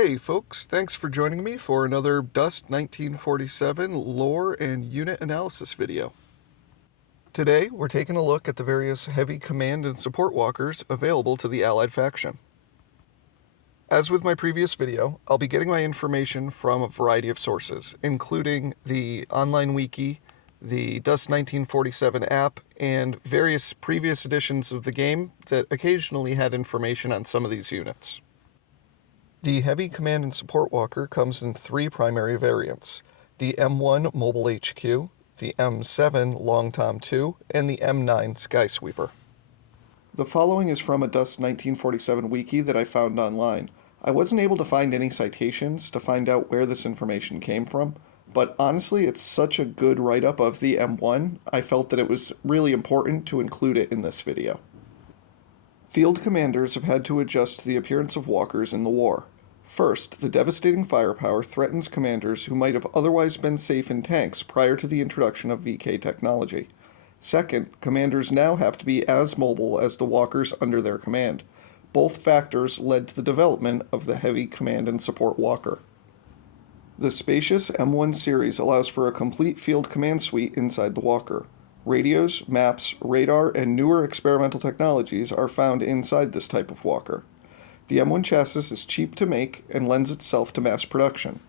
Hey folks, thanks for joining me for another Dust 1947 lore and unit analysis video. Today, we're taking a look at the various heavy command and support walkers available to the Allied faction. As with my previous video, I'll be getting my information from a variety of sources, including the online wiki, the Dust 1947 app, and various previous editions of the game that occasionally had information on some of these units. The Heavy Command and Support Walker comes in three primary variants: the M1 Mobile HQ, the M7 Long Tom II, and the M9 Skysweeper. The following is from a Dust 1947 wiki that I found online. I wasn't able to find any citations to find out where this information came from, but honestly it's such a good write-up of the M1, I felt that it was really important to include it in this video. Field commanders have had to adjust to the appearance of walkers in the war. First, the devastating firepower threatens commanders who might have otherwise been safe in tanks prior to the introduction of VK technology. Second, commanders now have to be as mobile as the walkers under their command. Both factors led to the development of the Heavy Command and Support Walker. The spacious M1 series allows for a complete field command suite inside the walker. Radios, maps, radar, and newer experimental technologies are found inside this type of walker. The M1 chassis is cheap to make and lends itself to mass production.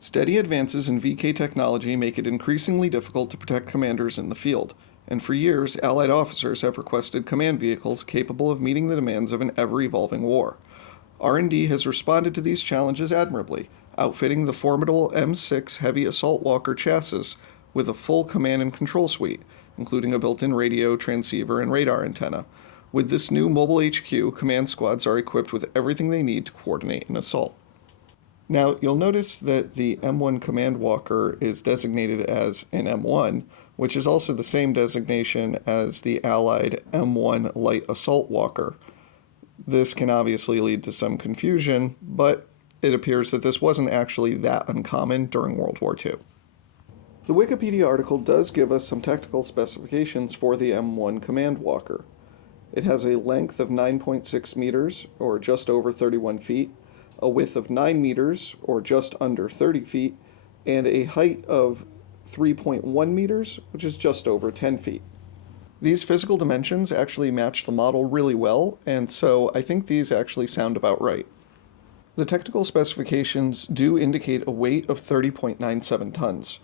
Steady advances in VK technology make it increasingly difficult to protect commanders in the field, and for years, Allied officers have requested command vehicles capable of meeting the demands of an ever-evolving war. R&D has responded to these challenges admirably, outfitting the formidable M6 Heavy Assault Walker chassis with a full command and control suite, including a built-in radio, transceiver, and radar antenna. With this new Mobile HQ, command squads are equipped with everything they need to coordinate an assault. Now, you'll notice that the M1 Command Walker is designated as an M1, which is also the same designation as the Allied M1 Light Assault Walker. This can obviously lead to some confusion, but it appears that this wasn't actually that uncommon during World War II. The Wikipedia article does give us some technical specifications for the M1 Command Walker. It has a length of 9.6 meters, or just over 31 feet, a width of 9 meters, or just under 30 feet, and a height of 3.1 meters, which is just over 10 feet. These physical dimensions actually match the model really well, and so I think these actually sound about right. The technical specifications do indicate a weight of 30.97 tons.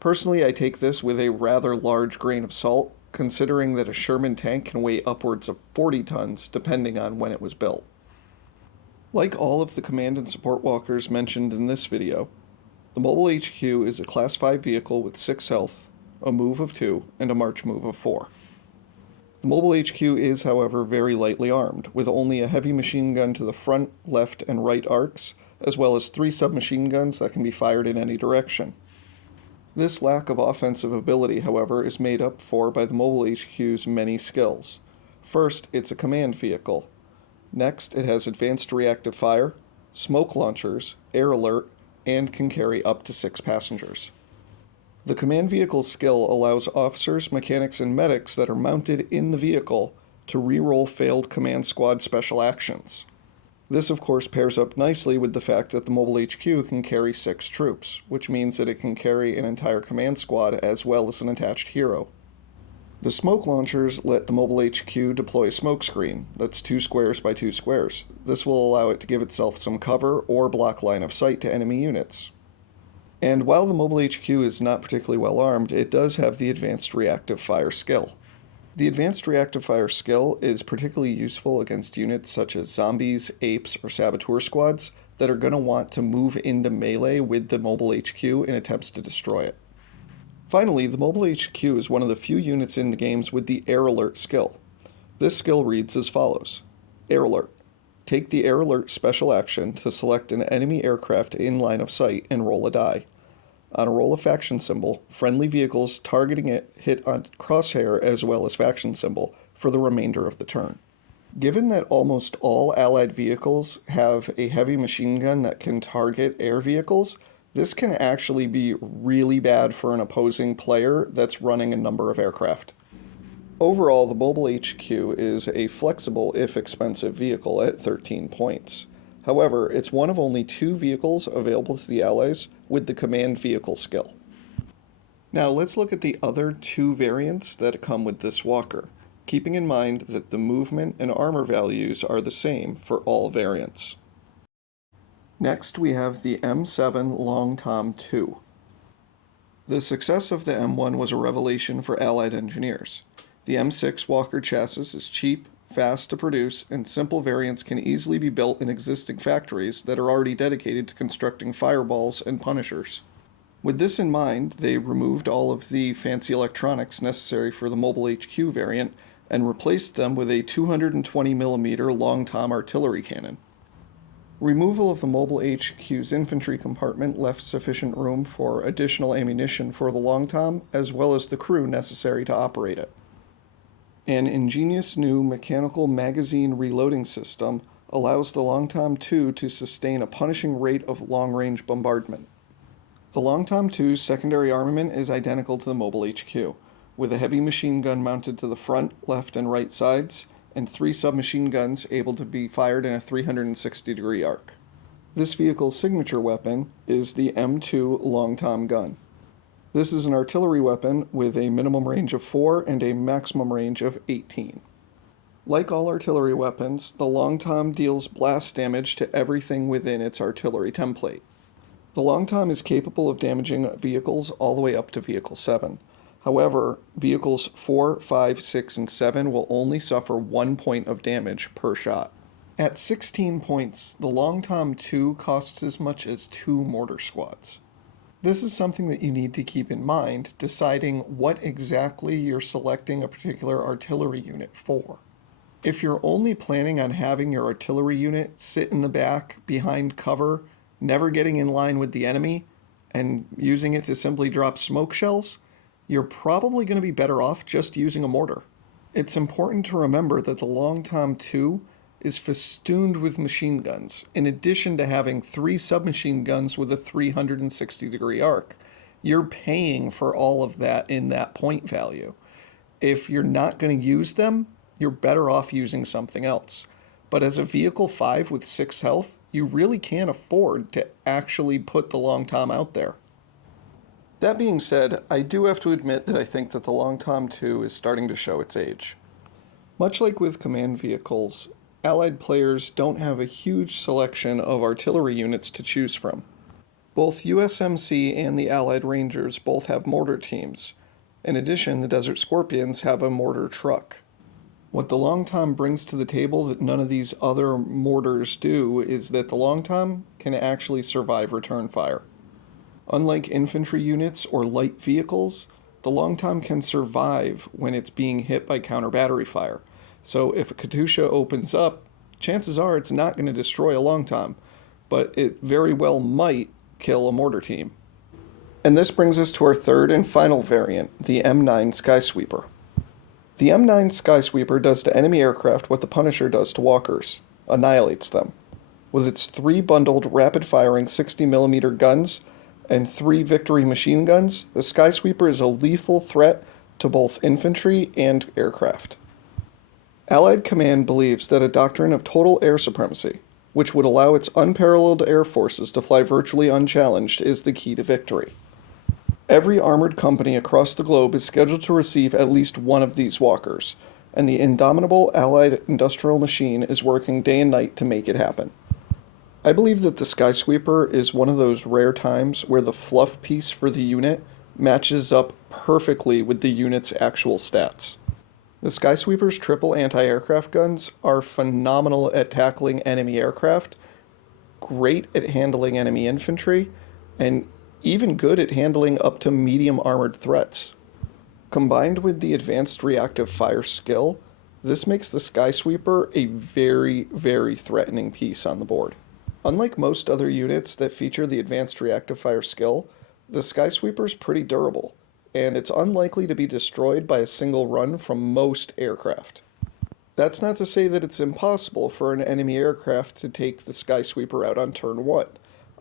Personally, I take this with a rather large grain of salt, considering that a Sherman tank can weigh upwards of 40 tons depending on when it was built. Like all of the command and support walkers mentioned in this video, the Mobile HQ is a Class 5 vehicle with 6 health, a move of 2, and a march move of 4. The Mobile HQ is, however, very lightly armed, with only a heavy machine gun to the front, left, and right arcs, as well as 3 submachine guns that can be fired in any direction. This lack of offensive ability, however, is made up for by the Mobile HQ's many skills. First, it's a command vehicle. Next, it has advanced reactive fire, smoke launchers, air alert, and can carry up to 6 passengers. The command vehicle's skill allows officers, mechanics, and medics that are mounted in the vehicle to re-roll failed command squad special actions. This, of course, pairs up nicely with the fact that the Mobile HQ can carry 6 troops, which means that it can carry an entire command squad as well as an attached hero. The smoke launchers let the Mobile HQ deploy a smoke screen that's 2 squares by 2 squares. This will allow it to give itself some cover or block line of sight to enemy units. And while the Mobile HQ is not particularly well armed, it does have the advanced reactive fire skill. The advanced reactive fire skill is particularly useful against units such as zombies, apes, or saboteur squads that are going to want to move into melee with the Mobile HQ in attempts to destroy it. Finally, the Mobile HQ is one of the few units in the games with the Air Alert skill. This skill reads as follows: Air Alert. Take the Air Alert special action to select an enemy aircraft in line of sight and roll a die. On a roll of faction symbol, friendly vehicles targeting it hit on crosshair as well as faction symbol for the remainder of the turn. Given that almost all Allied vehicles have a heavy machine gun that can target air vehicles, this can actually be really bad for an opposing player that's running a number of aircraft. Overall, the Mobile HQ is a flexible, if expensive, vehicle at 13 points. However, it's one of only 2 vehicles available to the Allies with the command vehicle skill. Now let's look at the other 2 variants that come with this walker, keeping in mind that the movement and armor values are the same for all variants. Next, we have the M7 Long Tom II. The success of the M1 was a revelation for Allied engineers. The M6 Walker chassis is cheap, fast to produce, and simple variants can easily be built in existing factories that are already dedicated to constructing fireballs and punishers. With this in mind, they removed all of the fancy electronics necessary for the Mobile HQ variant and replaced them with a 220mm Long Tom artillery cannon. Removal of the Mobile HQ's infantry compartment left sufficient room for additional ammunition for the Long Tom, as well as the crew necessary to operate it. An ingenious new mechanical magazine reloading system allows the Long Tom II to sustain a punishing rate of long-range bombardment. The Long Tom II's secondary armament is identical to the Mobile HQ, with a heavy machine gun mounted to the front, left, and right sides, and 3 submachine guns able to be fired in a 360-degree arc. This vehicle's signature weapon is the M2 Long Tom gun. This is an artillery weapon with a minimum range of 4 and a maximum range of 18. Like all artillery weapons, the Long Tom deals blast damage to everything within its artillery template. The Long Tom is capable of damaging vehicles all the way up to Vehicle 7. However, vehicles 4, 5, 6, and 7 will only suffer 1 point of damage per shot. At 16 points, the Long Tom II costs as much as 2 mortar squads. This is something that you need to keep in mind, deciding what exactly you're selecting a particular artillery unit for. If you're only planning on having your artillery unit sit in the back, behind cover, never getting in line with the enemy, and using it to simply drop smoke shells, you're probably going to be better off just using a mortar. It's important to remember that the Long Tom II is festooned with machine guns. In addition to having 3 submachine guns with a 360-degree arc, you're paying for all of that in that point value. If you're not going to use them, you're better off using something else. But as a Vehicle 5 with 6 health, you really can't afford to actually put the Long Tom out there. That being said, I do have to admit that I think that the Long Tom II is starting to show its age. Much like with command vehicles, Allied players don't have a huge selection of artillery units to choose from. Both USMC and the Allied Rangers both have mortar teams. In addition, the Desert Scorpions have a mortar truck. What the Long Tom brings to the table that none of these other mortars do is that the Long Tom can actually survive return fire. Unlike infantry units or light vehicles, the Long Tom can survive when it's being hit by counter battery fire. So if a Katyusha opens up, chances are it's not going to destroy a Long Tom, but it very well might kill a mortar team. And this brings us to our third and final variant, the M9 Skysweeper. The M9 Skysweeper does to enemy aircraft what the Punisher does to walkers, annihilates them. With its 3 bundled rapid-firing 60mm guns and 3 Victory machine guns, the Skysweeper is a lethal threat to both infantry and aircraft. Allied Command believes that a doctrine of total air supremacy, which would allow its unparalleled air forces to fly virtually unchallenged, is the key to victory. Every armored company across the globe is scheduled to receive at least one of these walkers, and the indomitable Allied industrial machine is working day and night to make it happen. I believe that the Skysweeper is one of those rare times where the fluff piece for the unit matches up perfectly with the unit's actual stats. The Skysweeper's triple anti-aircraft guns are phenomenal at tackling enemy aircraft, great at handling enemy infantry, and even good at handling up to medium armored threats. Combined with the advanced reactive fire skill, this makes the Skysweeper a very, very threatening piece on the board. Unlike most other units that feature the advanced reactive fire skill, the Skysweeper's pretty durable, and it's unlikely to be destroyed by a single run from most aircraft. That's not to say that it's impossible for an enemy aircraft to take the Skysweeper out on turn 1.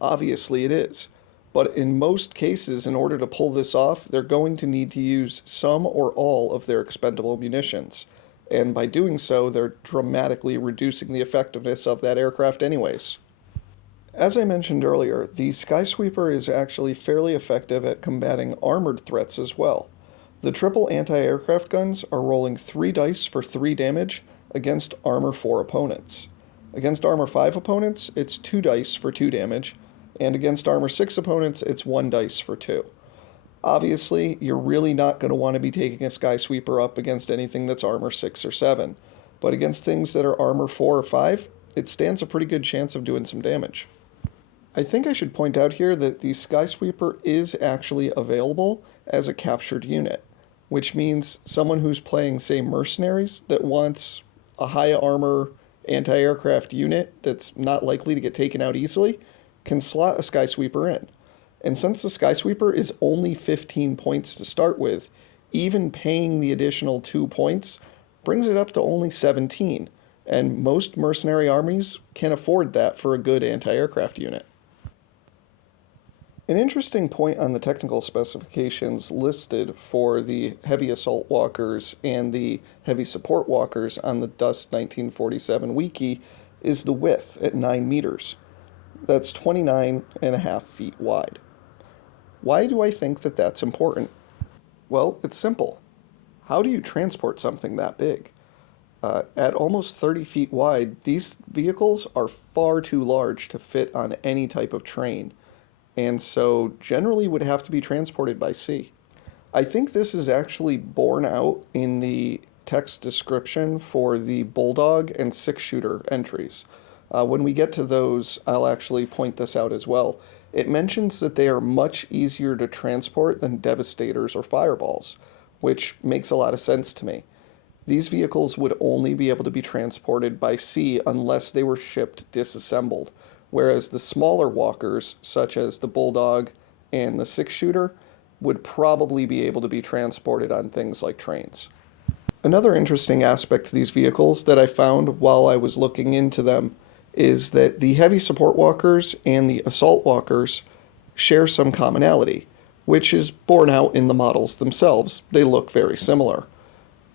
Obviously it is. But in most cases, in order to pull this off, they're going to need to use some or all of their expendable munitions. And by doing so, they're dramatically reducing the effectiveness of that aircraft anyways. As I mentioned earlier, the Skysweeper is actually fairly effective at combating armored threats as well. The triple anti-aircraft guns are rolling 3 dice for 3 damage against armor 4 opponents. Against armor 5 opponents, it's 2 dice for 2 damage, and against armor 6 opponents, it's 1 dice for 2. Obviously, you're really not going to want to be taking a Skysweeper up against anything that's armor 6 or 7, but against things that are armor 4 or 5, it stands a pretty good chance of doing some damage. I think I should point out here that the Skysweeper is actually available as a captured unit, which means someone who's playing, say, mercenaries that wants a high armor anti-aircraft unit that's not likely to get taken out easily can slot a Skysweeper in. And since the Skysweeper is only 15 points to start with, even paying the additional 2 points brings it up to only 17, and most mercenary armies can afford that for a good anti-aircraft unit. An interesting point on the technical specifications listed for the heavy assault walkers and the heavy support walkers on the Dust 1947 wiki is the width at 9 meters. That's 29.5 feet wide. Why do I think that that's important? Well, it's simple. How do you transport something that big? At almost 30 feet wide, these vehicles are far too large to fit on any type of train, and so generally would have to be transported by sea. I think this is actually borne out in the text description for the Bulldog and 6-shooter entries. When we get to those, I'll actually point this out as well. It mentions that they are much easier to transport than Devastators or Fireballs, which makes a lot of sense to me. These vehicles would only be able to be transported by sea unless they were shipped disassembled, whereas the smaller walkers, such as the Bulldog and the 6-shooter, would probably be able to be transported on things like trains. Another interesting aspect to these vehicles that I found while I was looking into them is that the heavy support walkers and the assault walkers share some commonality, which is borne out in the models themselves. They look very similar.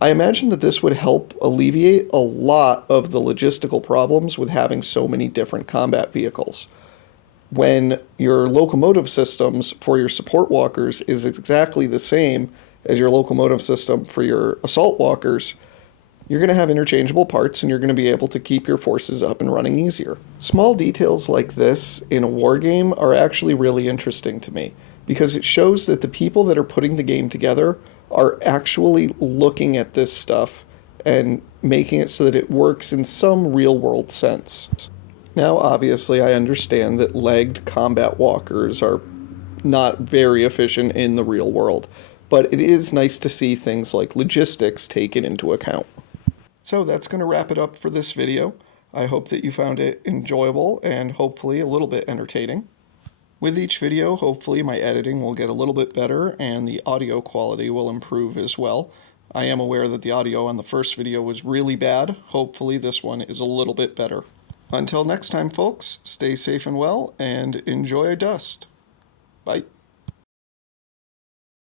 I imagine that this would help alleviate a lot of the logistical problems with having so many different combat vehicles. When your locomotive systems for your support walkers is exactly the same as your locomotive system for your assault walkers, you're going to have interchangeable parts and you're going to be able to keep your forces up and running easier. Small details like this in a war game are actually really interesting to me because it shows that the people that are putting the game together are actually looking at this stuff and making it so that it works in some real-world sense. Now, obviously, I understand that legged combat walkers are not very efficient in the real world, but it is nice to see things like logistics taken into account. So that's going to wrap it up for this video. I hope that you found it enjoyable and hopefully a little bit entertaining. With each video, hopefully my editing will get a little bit better and the audio quality will improve as well. I am aware that the audio on the first video was really bad. Hopefully this one is a little bit better. Until next time, folks, stay safe and well and enjoy Dust. Bye.